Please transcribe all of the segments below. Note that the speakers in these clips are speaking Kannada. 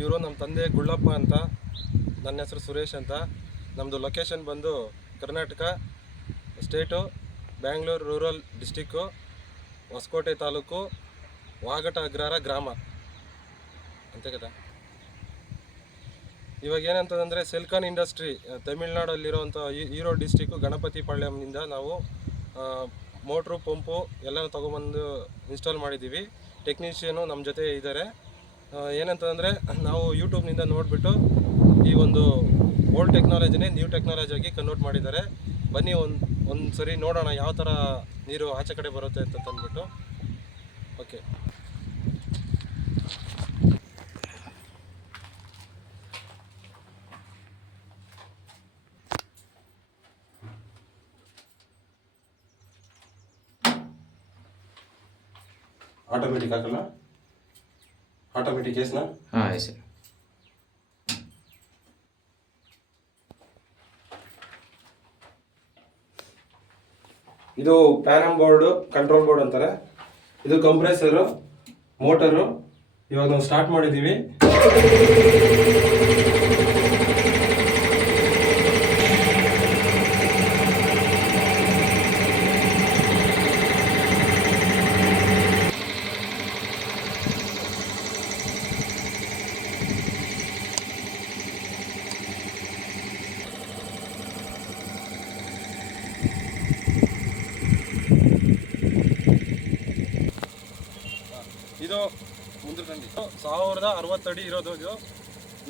ಇವರು ನಮ್ಮ ತಂದೆ ಗುಳ್ಳಪ್ಪ ಅಂತ, ನನ್ನ ಹೆಸರು ಸುರೇಶ್ ಅಂತ. ನಮ್ಮದು ಲೊಕೇಶನ್ ಬಂದು Karnataka state, Bangalore rural district, Hosakote taluk, Vagata Agrahara ಗ್ರಾಮ ಅಂತ ಕದ. ಇವಾಗ ಏನಂತಂದರೆ ಸೆಲ್ಕಾನ್ ಇಂಡಸ್ಟ್ರಿ ತಮಿಳ್ನಾಡಲ್ಲಿರೋವಂಥ ಈರೋಡ್ ಡಿಸ್ಟಿಕ್ಕು ಗಣಪತಿ ಪಾಳ್ಯಂನಿಂದ ನಾವು ಮೋಟ್ರು ಪಂಪು ಎಲ್ಲ ತೊಗೊಂಬಂದು ಇನ್ಸ್ಟಾಲ್ ಮಾಡಿದ್ದೀವಿ. ಟೆಕ್ನಿಷಿಯನು ನಮ್ಮ ಜೊತೆ ಇದ್ದಾರೆ. ಏನಂತಂದರೆ ನಾವು ಯೂಟ್ಯೂಬ್ನಿಂದ ನೋಡಿಬಿಟ್ಟು ಈ ಒಂದು ಓಲ್ಡ್ ಟೆಕ್ನಾಲಜಿನೇ ನ್ಯೂ ಟೆಕ್ನಾಲಜಿಯಾಗಿ ಕನ್ವರ್ಟ್ ಮಾಡಿದ್ದಾರೆ. ಬನ್ನಿ ಒಂದು ಸರಿ ನೋಡೋಣ ಯಾವ ಥರ ನೀರು ಆಚೆ ಕಡೆ ಬರುತ್ತೆ ಅಂತ ತಂದ್ಬಿಟ್ಟು. ಓಕೆ, ಆಟೋಮೆಟಿಕ್ ಹಾಕಲ್ಲ, ಆಟೋಮೆಟಿಕ್ ಎಸ್ನಾ? ಹಾಂ ಎಸ್. ಇದು ಪ್ಯಾನಮ್ ಬೋರ್ಡು, ಕಂಟ್ರೋಲ್ ಬೋರ್ಡ್ ಅಂತಾರೆ. ಇದು ಕಂಪ್ರೆಸರು, ಮೋಟರು. ಇವಾಗ ನಾವು ಸ್ಟಾರ್ಟ್ ಮಾಡಿದ್ದೀವಿ. ಇದು ಮುಂದೆ 1060 ಅಡಿ ಇರೋದು. ಇದು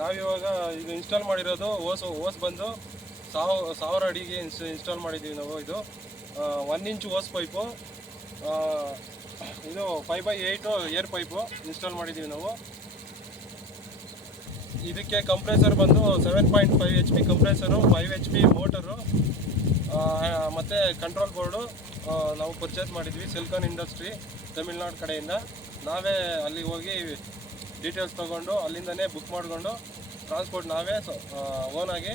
ನಾವಿವಾಗ ಇದು ಇನ್ಸ್ಟಾಲ್ ಮಾಡಿರೋದು ಓಸ್ ಬಂದು 1000 ಅಡಿಗೆ ಇನ್ಸ್ಟಾಲ್ ಮಾಡಿದ್ದೀವಿ ನಾವು. ಇದು 1 ಇಂಚ್ ಓಸ್ ಪೈಪು, ಇದು 5x8 ಏರ್ ಪೈಪು ಇನ್ಸ್ಟಾಲ್ ಮಾಡಿದ್ದೀವಿ ನಾವು. ಇದಕ್ಕೆ ಕಂಪ್ರೆಸರ್ ಬಂದು 7.5 HP ಕಂಪ್ರೆಸರು, 5 HP ಮೋಟರು ಮತ್ತು ಕಂಟ್ರೋಲ್ ಬೋರ್ಡು ನಾವು ಪರ್ಚೇಸ್ ಮಾಡಿದ್ವಿ ಸೆಲ್ಕಾನ್ ಇಂಡಸ್ಟ್ರಿ ತಮಿಳ್ನಾಡು ಕಡೆಯಿಂದ. ನಾವೇ ಅಲ್ಲಿಗೆ ಹೋಗಿ ಡೀಟೇಲ್ಸ್ ತೊಗೊಂಡು ಅಲ್ಲಿಂದನೇ ಬುಕ್ ಮಾಡಿಕೊಂಡು ಟ್ರಾನ್ಸ್ಪೋರ್ಟ್ ನಾವೇ ಓನಾಗಿ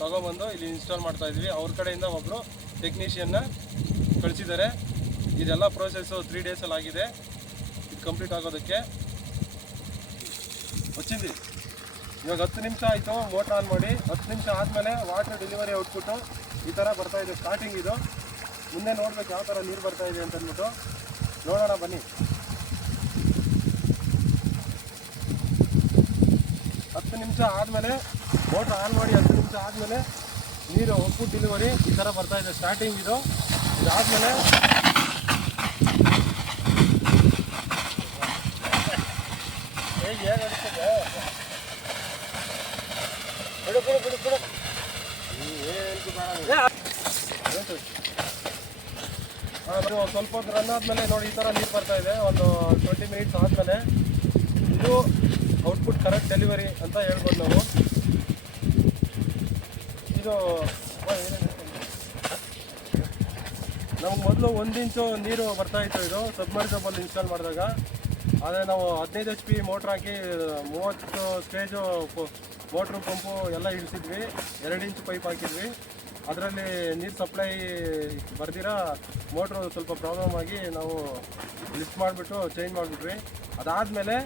ತೊಗೊಂಬಂದು ಇಲ್ಲಿ ಇನ್ಸ್ಟಾಲ್ ಮಾಡ್ತಾಯಿದ್ವಿ. ಅವ್ರ ಕಡೆಯಿಂದ ಒಬ್ಬರು ಟೆಕ್ನಿಷಿಯನ್ನ ಕಳಿಸಿದ್ದಾರೆ. ಇದೆಲ್ಲ ಪ್ರೋಸೆಸ್ಸು 3 ಡೇಸಲ್ಲಿ ಆಗಿದೆ. ಇದು ಕಂಪ್ಲೀಟ್ ಆಗೋದಕ್ಕೆ వచ్చింది. ಇವಾಗ 10 ನಿಮಿಷ ಆಯಿತು ಮೋಟ್ರ್ ಆನ್ ಮಾಡಿ. 10 ನಿಮಿಷ ಆದಮೇಲೆ ವಾಟರ್ ಡೆಲಿವರಿ ಔಟ್ಪುಟ್ಟು ಈ ಥರ ಬರ್ತಾಯಿದೆ. ಸ್ಟಾರ್ಟಿಂಗ್ ಇದು. ಮುಂದೆ ನೋಡ್ಬೇಕು ಯಾವ ಥರ ನೀರು ಬರ್ತಾಯಿದೆ ಅಂತಂದ್ಬಿಟ್ಟು ನೋಡೋಣ ಬನ್ನಿ. 10 ನಿಮಿಷ ಆದಮೇಲೆ ಮೋಟ್ರ್ ಆನ್ ಮಾಡಿ 10 ನಿಮಿಷ ಆದಮೇಲೆ ನೀರು ಔಟ್ಪುಟ್ ಡೆಲಿವರಿ ಈ ಥರ ಬರ್ತಾಯಿದೆ. ಸ್ಟಾರ್ಟಿಂಗ್ ಇದು. ಇದಾದಮೇಲೆ ಏನು ಅನಿಸ್ತದೆ ಬಿಡು ಬಿಡು ಬಿಡು ಬಿಡು ಸ್ವಲ್ಪ ಹೊತ್ತು ರನ್ ಆದಮೇಲೆ ನೋಡಿ ಈ ಥರ ನೀರು ಬರ್ತಾಯಿದೆ. ಒಂದು 20 ಮಿನಿಟ್ಸ್ ಆದಮೇಲೆ ಇದು ಔಟ್ಪುಟ್ ಕರೆಕ್ಟ್ ಡೆಲಿವರಿ ಅಂತ ಹೇಳ್ಬೋದು ನಾವು. ಇದು ನಮ್ಗೆ ಮೊದಲು 1 ಇಂಚು ನೀರು ಬರ್ತಾಯಿತ್ತು ಇದು ಸಬ್ಮರ್ಸಿಬಲ್ ಇನ್ಸ್ಟಾಲ್ ಮಾಡಿದಾಗ. ಆದರೆ ನಾವು 15 HP ಮೋಟ್ರ್ ಹಾಕಿ 30 ಸ್ಟೇಜು ಮೋಟ್ರು ಪಂಪು ಎಲ್ಲ ಇಳಿಸಿದ್ವಿ. 2 ಇಂಚ್ ಪೈಪ್ ಹಾಕಿದ್ವಿ. ಅದರಲ್ಲಿ ನೀರು ಸಪ್ಲೈ ಬರ್ದಿರ ಮೋಟ್ರು ಸ್ವಲ್ಪ ಪ್ರಾಬ್ಲಮ್ ಆಗಿ ನಾವು ಲಿಫ್ಟ್ ಮಾಡಿಬಿಟ್ಟು ಚೇಂಜ್ ಮಾಡಿಬಿಟ್ವಿ. ಅದಾದಮೇಲೆ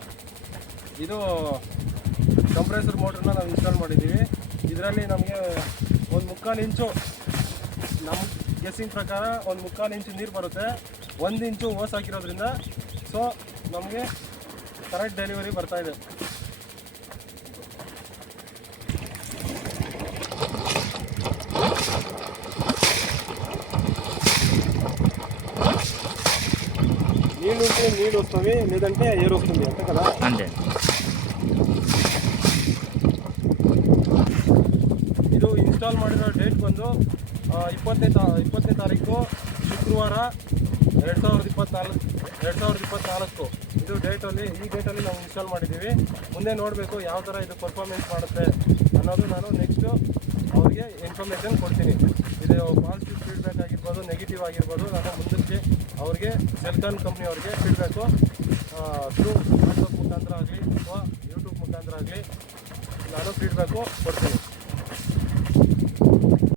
ಇದು ಕಂಪ್ರೆಸರ್ ಮೋಟ್ರನ್ನ ನಾವು ಇನ್ಸ್ಟಾಲ್ ಮಾಡಿದ್ದೀವಿ. ಇದರಲ್ಲಿ ನಮಗೆ 1/4 ಇಂಚು ನಮ್ಮ ಗೆಸ್ಸಿಂಗ್ ಪ್ರಕಾರ 1/4 ಇಂಚು ನೀರು ಬರುತ್ತೆ. 1 ಇಂಚು ಓಸ್ ಹಾಕಿರೋದ್ರಿಂದ ಸೊ ನಮಗೆ ಕರೆಕ್ಟ್ ಡೆಲಿವರಿ ಬರ್ತಾಯಿದೆ. నీళ్ళు ఉంటే నీళ్ళు వస్తుంది, లేదంటే ఏరు వస్తుంది అంతే కదా. అంతే. ಇದು ಇನ್ಸ್ಟಾಲ್ ಮಾಡಿರೋ ಡೇಟ್ ಬಂದು 20ನೇ ತಾರೀಕು ಶುಕ್ರವಾರ 2024. ಇದು ಡೇಟಲ್ಲಿ ಈ ಡೇಟಲ್ಲಿ ನಾವು ಇನ್ಸ್ಟಾಲ್ ಮಾಡಿದ್ದೀವಿ. ಮುಂದೆ ನೋಡಬೇಕು ಯಾವ ಥರ ಇದು ಪರ್ಫಾರ್ಮೆನ್ಸ್ ಮಾಡುತ್ತೆ ಅನ್ನೋದು ನಾನು ನೆಕ್ಸ್ಟು ಅವ್ರಿಗೆ ಇನ್ಫಾರ್ಮೇಷನ್ ಕೊಡ್ತೀನಿ. ಇದು ಪಾಸಿಟಿವ್ ಫೀಡ್ಬ್ಯಾಕ್ ಆಗಿರ್ಬೋದು, ನೆಗೆಟಿವ್ ಆಗಿರ್ಬೋದು, ನಾನು ಮುಂದಕ್ಕೆ ಅವ್ರಿಗೆ ಸೆಲ್ಕಾನ್ ಕಂಪ್ನಿ ಅವ್ರಿಗೆ ಫೀಡ್ಬ್ಯಾಕು ಥ್ರೂ ವಾಟ್ಸಪ್ ಮುಖಾಂತರ ಆಗಲಿ ಅಥವಾ ಯೂಟ್ಯೂಬ್ ಮುಖಾಂತರ ಆಗಲಿ ನಾನು ಫೀಡ್ಬ್ಯಾಕು ಕೊಡ್ತೀನಿ.